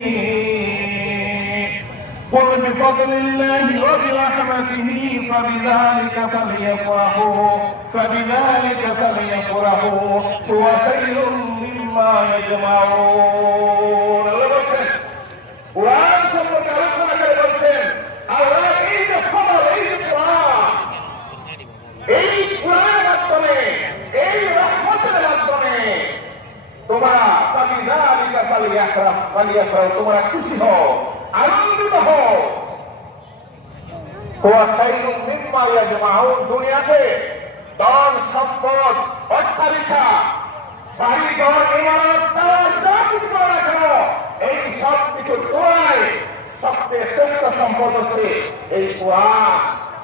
قل بفضل الله وبرحمته فبذلك فليفرحوا هو خير مما يجمعون। কোরআন সম্পর্কে আলোচনা করে বলছেন আল্লাহ এই যে খবর, এই যে কোরআন, এই কোরআনের মাধ্যমে, এই রহমতের মাধ্যমে তোমরা তোমরা খুশি হও, আনন্দিত হও। দুনিয়াতে ধন সম্পদ, অট্টালিকা, বাড়ি ঘর, ইমারত, যা কিছু করা না কেন, এই সব কিছুর তুলনায় সবচেয়ে শ্রেষ্ঠ সম্পদ হচ্ছে এই কোরআন।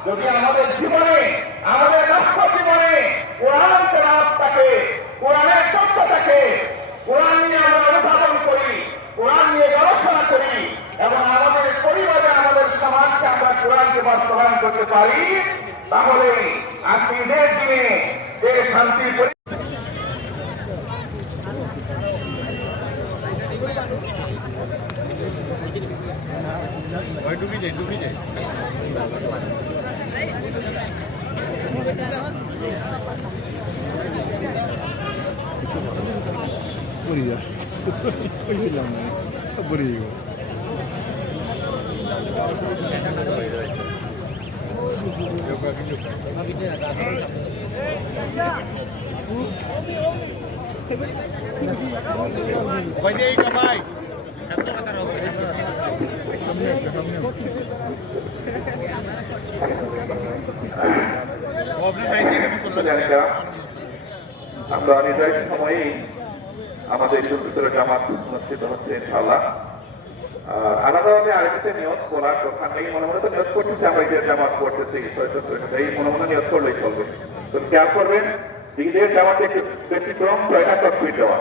যদি আমাদের জীবনে, আমাদের রাষ্ট্র জীবনে কোরআন তেলাওয়াত থাকে, কোরআনের তথ্য থাকে, কোরআন নিয়ে আমরা অনুধাবন করি, কোরআন নিয়ে গবেষণা করি এবং আমাদের পরিবারে, আমাদের সমাজকে আমরা কোরআনকে বাস্তবায়ন করতে পারি, তাহলে আজকে ঈদের দিনে যে শান্তি ডুবি যায় Bonita. Poi si chiama? Bonito. Vai dei kamay. আমরা নির্ধারিত সময়েই আমাদের চতুর্থ জামাত অনুষ্ঠিত হচ্ছে ইনশাআল্লাহ। আলাদাভাবে আরেকটা নিয়ত করার দরকার নেই, মনে মনে তো নিয়ত করতেছি আমরা ঈদের জামাত করতেছি, এই মনে মনে নিয়ত করলেই চলবে। তো খেয়াল করবেন ঈদের জামাতে একটু ব্যতিক্রম 6টা তকবীর দেওয়া।